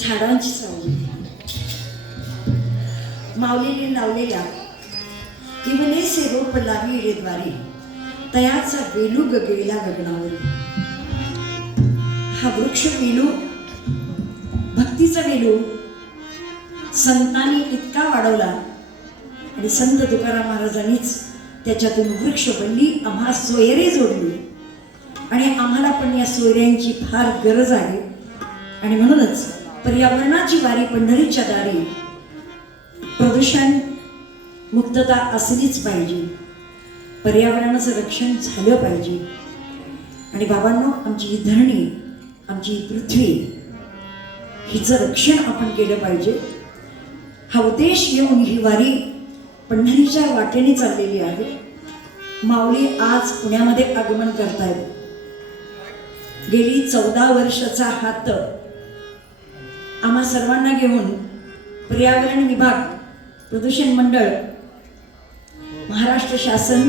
झाडांची सावली माऊलीने लावलेल्या किवलेसे रोप लावी रेद्वारी तयाचा वेलू गगेला गगनावर. हा वृक्ष वेलू भक्तीचा वेलू संतांनी इतका वाढवला आणि संत तुकाराम महाराजांनीच त्याच्यातून वृक्षवल्ली आम्हा सोयरे जोडली आणि आम्हाला पण या सोयऱ्यांची फार गरज आहे. आणि म्हणूनच पर्यावरणाची वारी पंढरीच्या दारी प्रदूषण मुक्तता असलीच पाहिजे, पर्यावरणाचं रक्षण झालं पाहिजे. आणि बाबांनो, आमची ही धरणी, आमची ही पृथ्वी, हिचं रक्षण आपण केलं पाहिजे. हा उद्देश घेऊन ही वारी पंढरीच्या वाटेने चाललेली आहे. माऊली आज पुण्यामध्ये आगमन करतायत. गेली 14 वर्षाचा हात आम्हा सर्वांना घेऊन पर्यावरण विभाग, प्रदूषण मंडळ, महाराष्ट्र शासन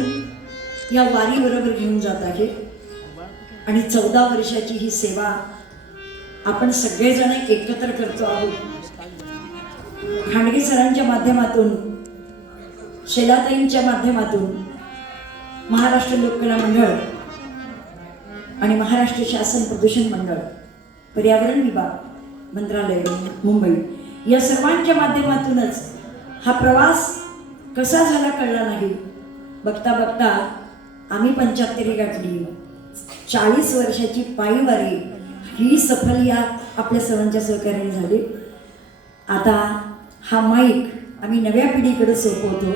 या वारीबरोबर घेऊन जात आहे. आणि 14 वर्षाची ही सेवा आपण सगळेजण एकत्र करतो आहोत. खांडगे सरांच्या माध्यमातून, शेलाताईंच्या माध्यमातून, महाराष्ट्र लोककला मंडळ आणि महाराष्ट्र शासन प्रदूषण मंडळ, पर्यावरण विभाग, मंत्रालय मुंबई या सर्वांच्या माध्यमातूनच हा प्रवास कसा झाला कळला नाही. बघता बघता आम्ही 75 गाठली. 40 वर्षाची पायीवारी ही सफल या आपल्या सर्वांच्या सहकार्याने झाली. आता हा माईक आम्ही नव्या पिढीकडे सोपवतो.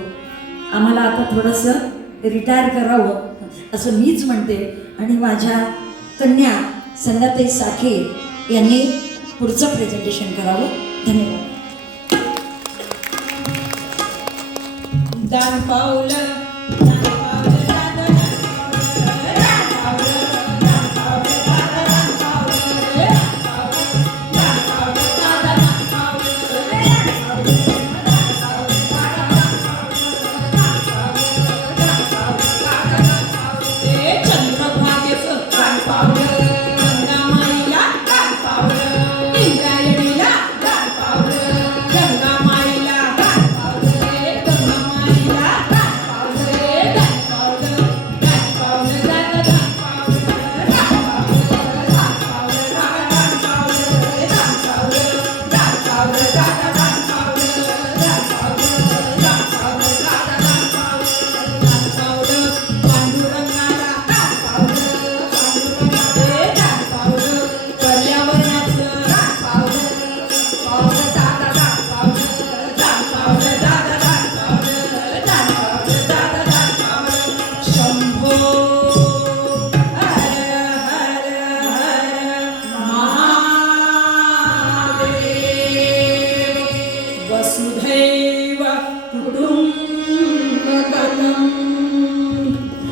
आम्हाला आता थोडंसं रिटायर करावं असं मीच म्हणते. आणि माझ्या कन्या संध्याताई साखे यांनी पुढचं प्रेझेंटेशन करावं. धन्यवाद. दान पावलं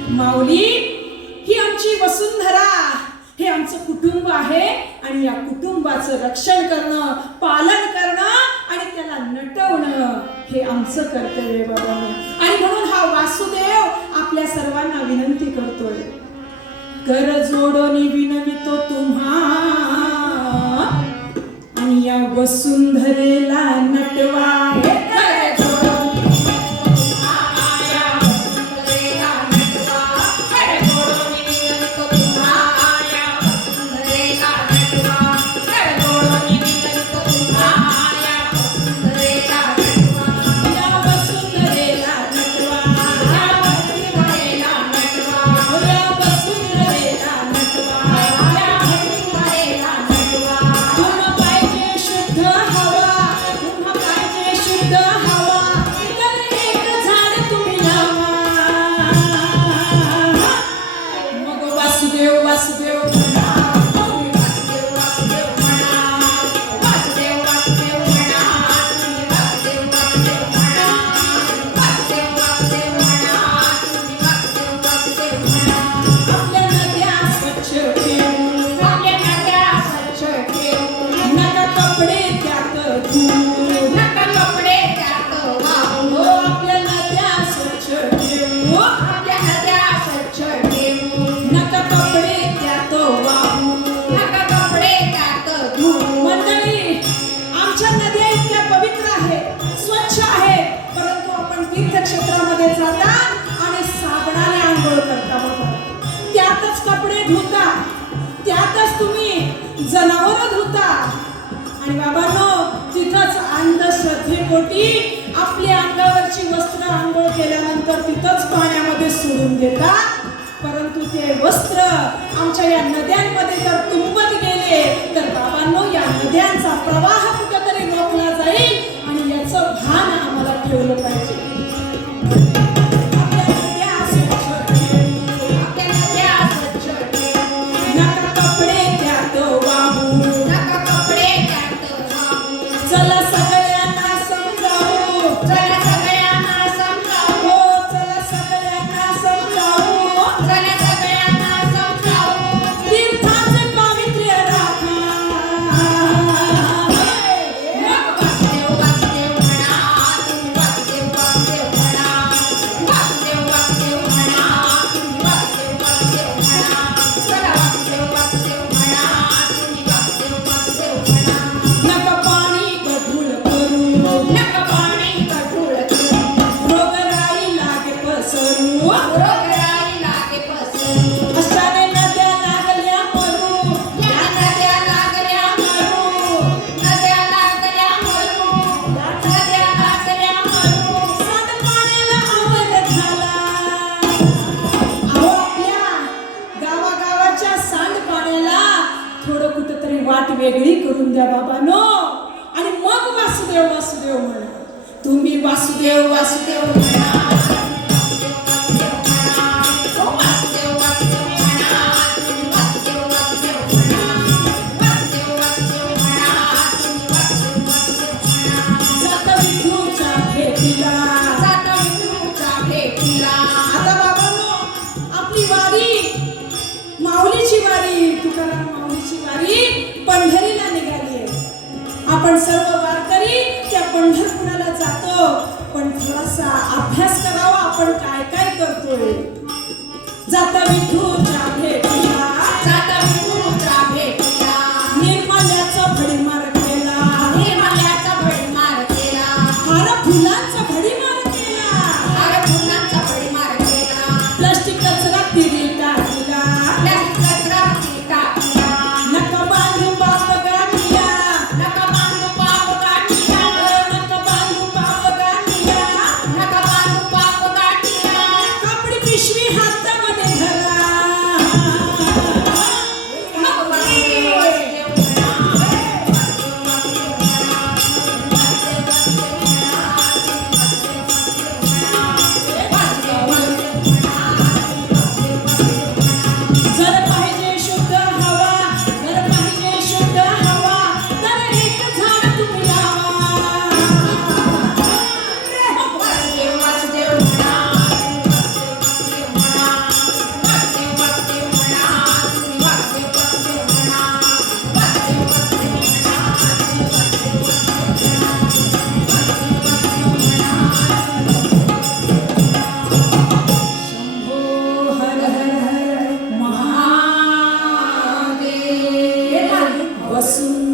माऊली ही आमची वसुंधरा, हे आमचं कुटुंब आहे. आणि या कुटुंबाचं रक्षण करणं, पालन करणं आणि त्याला नटवणं हे आमचं कर्तव्य बाबा. आणि म्हणून हा वासुदेव आपल्या सर्वांना विनंती करतोय, कर जोडोनी विनवितो तुम्हा आणि या वसुंधरेला नटवा. पाहिजे धुवू नका कपडे त्यात हो वाहू आपल्या नद्या स्वच्छ ठेवू आपल्या नद्या स्वच्छ ठेवू नका कपडे त्यात वाहू नका कपडे त्यात धुवू मंडळी आमच्या नद्या इतक्या पवित्र आहेत स्वच्छ आहेत परंतु आपण तीर्थक्षेत्रामध्ये जाता आणि साबणाने आंघोळ करता बघा त्यातच कपडे धुता त्यातच तुम्ही जनावर धुता आणि बाबांनो तिथंच अंधश्रद्धेपोटी आपल्या अंगावरची वस्त्र आंघोळ केल्यानंतर तिथंच पाण्यामध्ये सोडून देता परंतु ते वस्त्र आमच्या या नद्यांमध्ये जर तुंबत गेले तर बाबांनो या नद्यांचा प्रवाह कुठेतरी रोखला जाईल आणि याचं भान आम्हाला ठेवलं पाहिजे आपल्या नद्या स्वच्छ ठेवू, आपल्या नद्या स्वच्छ ठेवू नका कपडे त्यात वाहू नका कपडे त्यात वाहू चला सगळ्यांना समजावू चला सगळ्यांना समजावू हो चला सगळ्यांना समजावू चला सगळ्यांना समजावू तीर्थाचे पावित्र्य राखा वासुदेव वासुदेव म्हणा तुम्ही वासुदेव वासुदेव म्हणा वासुदेव वासुदेव म्हणा तुम्ही वासुदेव वासुदेव म्हणा चला वासुदेव वासुदेव म्हणा तुम्ही वासुदेव वासुदेव म्हणा नका पाणी गढूळ करू नका पाणी कठोळ करू रोगराई लागे पसरू रोगराई लागे पसरू अशाने नद्या लागल्या मरू या नद्या लागल्या मरू नद्या लागल्या मरू नद्या लागल्या मरू सांडपाण्याला आवर झाला अहो आपल्या गावागावाच्या सांडपाण्याला थोडं कुठंतरी वाट वेगळी करून द्या बाबांनो आणि मग वासुदेव वासुदेव म्हणा तुम्ही वासुदेव वासुदेव म्हणा वासुदेव वासुदेव म्हणा तुम्ही वासुदेव वासुदेव म्हणा वासुदेव वासुदेव म्हणा तुम्ही वासुदेव वासुदेव म्हणा जाता विठूच्या भेटीला जाता विठूच्या भेटीला आता बाबांनो आपली वारी माऊलीची वारी तुकाराम माऊलीची वारी पंढरीला निघाली आहे आपण सर्व वारकरी त्या पंढरपुराला जातो पण थोडासा अभ्यास करावा आपण काय काय करतोय जाता विठूच्या भेटीला जाता विठूच्या भेटीला निर्मल्याचा भडीमार केला निर्मल्याचा भडीमार केला हार फुलांचा भडीमार केला हार फुलांचा भडीमार केला प्लास्टिक कचरा तिरी टाकला प्लास्टिक कचरा टाकला नका बांधू बाप गाठीला नका बांधू पाप गाठीला नका बांधू बाप गाठीला नका बांधू पाप गाठीला कापडी पिशवी हातामध्ये धरा नको वासुदेव वासुदेव म्हणा वासुदेव वासुदेव म्हणा वासुदेव वासुदेव म्हणा वासुदेव वासुदेव म्हणा जर पाहिजे शुद्ध हवा जर पाहिजे शुद्ध हवा तर एक झाड तुम्ही लावा वासुदेव वासुदेव म्हणा वासुदेव म्हणा वासुदेव वासुदेव म्हणा तुम्ही वासुदेव वासुदेव म्हणा वासुदेव वासुदेव म्हणा तुम्ही वासुदेव शंभो हर हर हर महादेव वसुंधरा